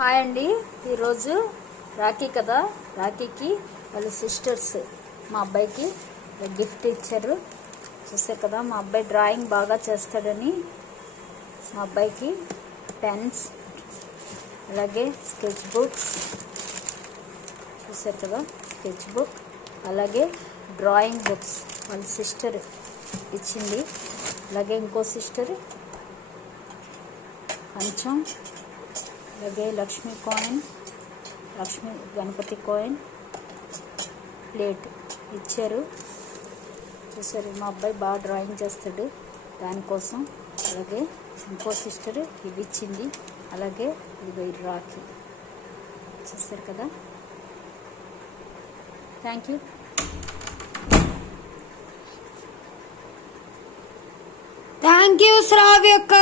Hi అండి, ఈరోజు రాఖీ కదా. రాఖీకి వాళ్ళ సిస్టర్స్ మా అబ్బాయికి గిఫ్ట్ ఇచ్చారు. చూసారు కదా, మా అబ్బాయి డ్రాయింగ్ బాగా చేస్తాడని మా అబ్బాయికి పెన్స్, అలాగే స్కెచ్ బుక్స్, చూసారు కదా స్కెచ్ బుక్, అలాగే డ్రాయింగ్ బుక్స్ వాళ్ళ సిస్టర్ ఇచ్చింది. అలాగే ఇంకో సిస్టర్ కొంచెం, అలాగే Lakshmi coin, Lakshmi Ganapati coin, plate ఇచ్చారు. చూసారు, మా అబ్బాయి బాగా డ్రాయింగ్ చేస్తాడు దానికోసం. అలాగే ఇంకో సిస్టర్ ఇవి ఇచ్చింది. అలాగే ఇది రాఖీ. చూసారు కదా. Thank you. Thank you శ్రావ్యక్క.